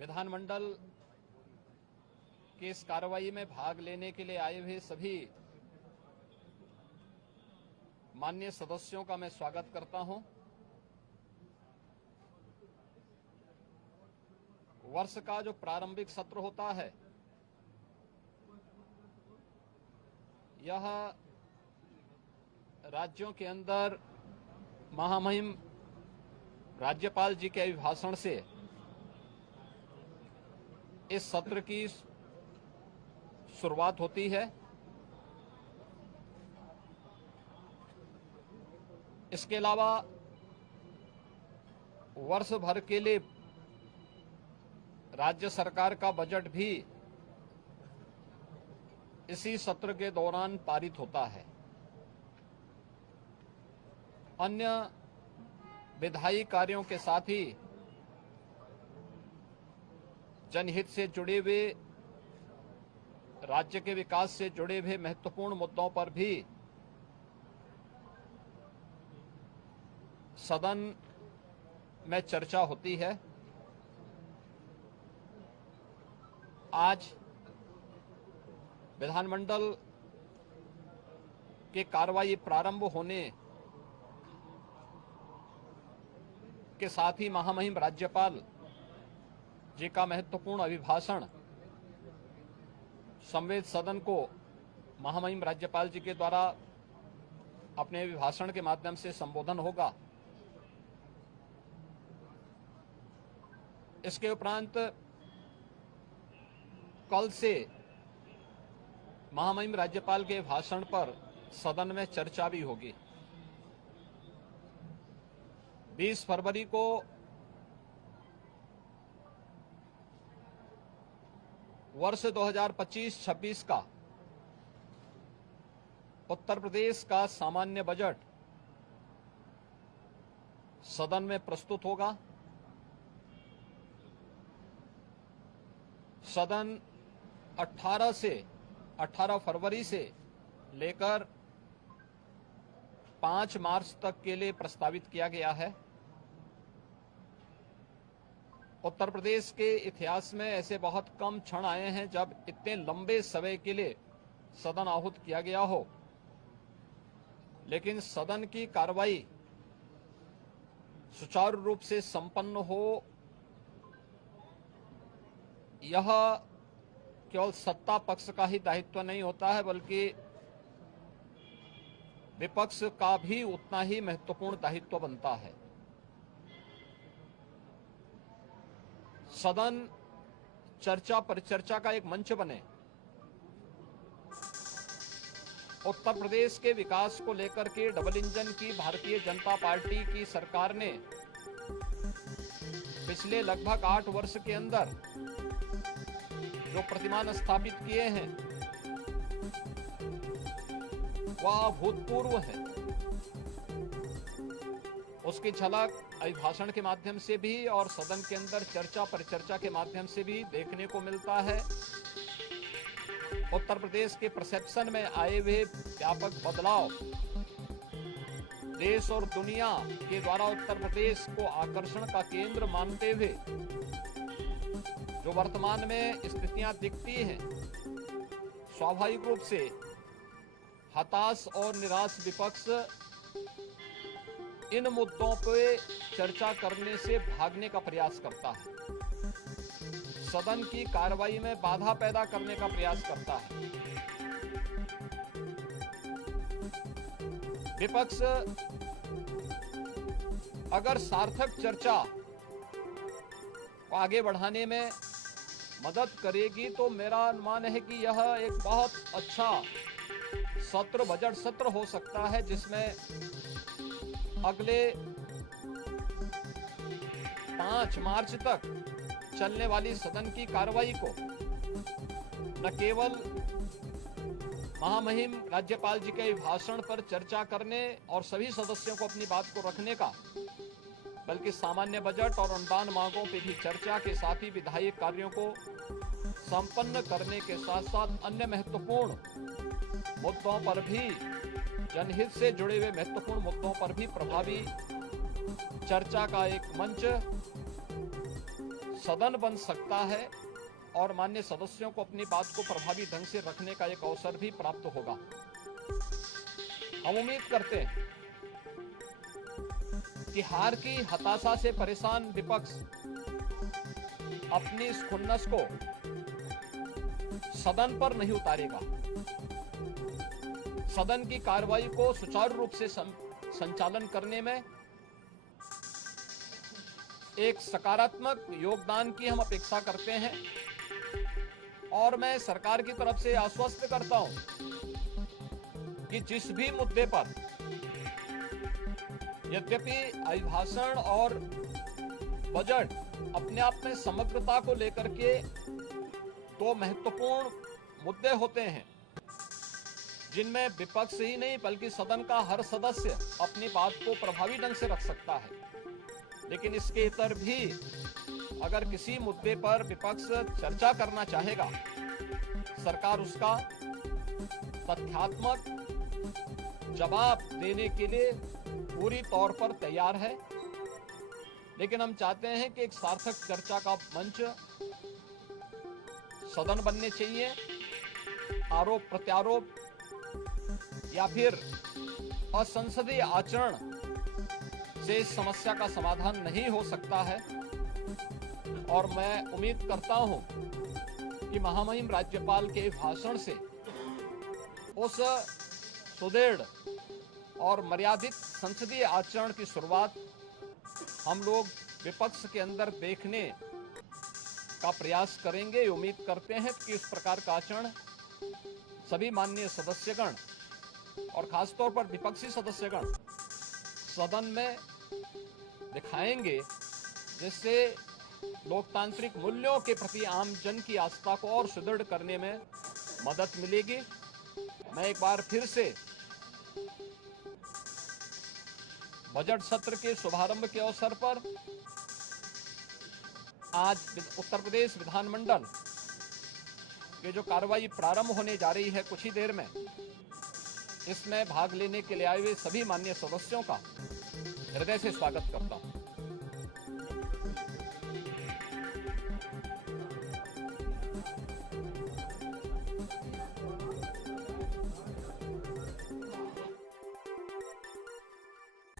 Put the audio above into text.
विधानमंडल की इस कार्रवाई में भाग लेने के लिए आए हुए सभी माननीय सदस्यों का मैं स्वागत करता हूं। वर्ष का जो प्रारंभिक सत्र होता है, यह राज्यों के अंदर महामहिम राज्यपाल जी के अभिभाषण से इस सत्र की शुरुआत होती है। इसके अलावा वर्ष भर के लिए राज्य सरकार का बजट भी इसी सत्र के दौरान पारित होता है। अन्य विधायी कार्यों के साथ ही जनहित से जुड़े हुए, राज्य के विकास से जुड़े हुए महत्वपूर्ण मुद्दों पर भी सदन में चर्चा होती है। आज विधानमंडल के कार्रवाई प्रारंभ होने के साथ ही महामहिम राज्यपाल जी का महत्वपूर्ण अभिभाषण संवेद सदन को महामहिम राज्यपाल जी के द्वारा अपने अभिभाषण के माध्यम से संबोधन होगा। इसके उपरांत कल से महामहिम राज्यपाल के भाषण पर सदन में चर्चा भी होगी। 20 फरवरी को वर्ष 2025-26 का उत्तर प्रदेश का सामान्य बजट सदन में प्रस्तुत होगा। सदन 18 फरवरी से लेकर 5 मार्च तक के लिए प्रस्तावित किया गया है। उत्तर प्रदेश के इतिहास में ऐसे बहुत कम क्षण आए हैं जब इतने लंबे समय के लिए सदन आहूत किया गया हो, लेकिन सदन की कार्रवाई सुचारू रूप से संपन्न हो, यह केवल सत्ता पक्ष का ही दायित्व नहीं होता है, बल्कि विपक्ष का भी उतना ही महत्वपूर्ण दायित्व बनता है। सदन चर्चा परिचर्चा का एक मंच बने। उत्तर प्रदेश के विकास को लेकर के डबल इंजन की भारतीय जनता पार्टी की सरकार ने पिछले लगभग 8 वर्ष के अंदर जो प्रतिमान स्थापित किए हैं वह अभूतपूर्व है। उसकी झलक अभिभाषण के माध्यम से भी और सदन के अंदर चर्चा परिचर्चा के माध्यम से भी देखने को मिलता है। उत्तर प्रदेश के परसेप्शन में आए हुए व्यापक बदलाव देश और दुनिया के द्वारा उत्तर प्रदेश को आकर्षण का केंद्र मानते हुए जो वर्तमान में स्थितियां दिखती हैं, स्वाभाविक रूप से हताश और निराश विपक्ष इन मुद्दों पे चर्चा करने से भागने का प्रयास करता है, सदन की कार्रवाई में बाधा पैदा करने का प्रयास करता है। विपक्ष अगर सार्थक चर्चा को आगे बढ़ाने में मदद करेगी तो मेरा अनुमान है कि यह एक बहुत अच्छा सत्र, बजट सत्र हो सकता है, जिसमें अगले 5 मार्च तक चलने वाली सदन की कार्रवाई को न केवल महामहिम राज्यपाल जी के भाषण पर चर्चा करने और सभी सदस्यों को अपनी बात को रखने का, बल्कि सामान्य बजट और अनुदान मांगों पर भी चर्चा के साथ ही विधायी कार्यों को संपन्न करने के साथ साथ अन्य महत्वपूर्ण मुद्दों पर भी, जनहित से जुड़े हुए महत्वपूर्ण मुद्दों पर भी प्रभावी चर्चा का एक मंच सदन बन सकता है और माननीय सदस्यों को अपनी बात को प्रभावी ढंग से रखने का एक अवसर भी प्राप्त होगा। हम उम्मीद करते हैं कि हार की हताशा से परेशान विपक्ष अपनी इस खुन्नस को सदन पर नहीं उतारेगा। सदन की कार्रवाई को सुचारू रूप से संचालन करने में एक सकारात्मक योगदान की हम अपेक्षा करते हैं और मैं सरकार की तरफ से आश्वस्त करता हूं कि जिस भी मुद्दे पर यद्यपि अभिभाषण और बजट अपने आप में समग्रता को लेकर के दो महत्वपूर्ण मुद्दे होते हैं जिनमें विपक्ष ही नहीं बल्कि सदन का हर सदस्य अपनी बात को प्रभावी ढंग से रख सकता है, लेकिन इसके इतर भी अगर किसी मुद्दे पर विपक्ष चर्चा करना चाहेगा, सरकार उसका तथ्यात्मक जवाब देने के लिए पूरी तौर पर तैयार है। लेकिन हम चाहते हैं कि एक सार्थक चर्चा का मंच सदन बनने चाहिए। आरोप प्रत्यारोप या फिर असंसदीय आचरण से इस समस्या का समाधान नहीं हो सकता है और मैं उम्मीद करता हूं कि महामहिम राज्यपाल के भाषण से उस सुदृढ़ और मर्यादित संसदीय आचरण की शुरुआत हम लोग विपक्ष के अंदर देखने का प्रयास करेंगे। उम्मीद करते हैं कि इस प्रकार का आचरण सभी माननीय सदस्यगण और खासतौर पर विपक्षी सदस्यगण सदन में दिखाएंगे, जिससे लोकतांत्रिक मूल्यों के प्रति आम जन की आस्था को और सुदृढ़ करने में मदद मिलेगी। मैं एक बार फिर से बजट सत्र के शुभारंभ के अवसर पर आज उत्तर प्रदेश विधानमंडल की जो कार्रवाई प्रारंभ होने जा रही है कुछ ही देर में, इसमें भाग लेने के लिए आए हुए सभी माननीय सदस्यों का हृदय से स्वागत करता हूं।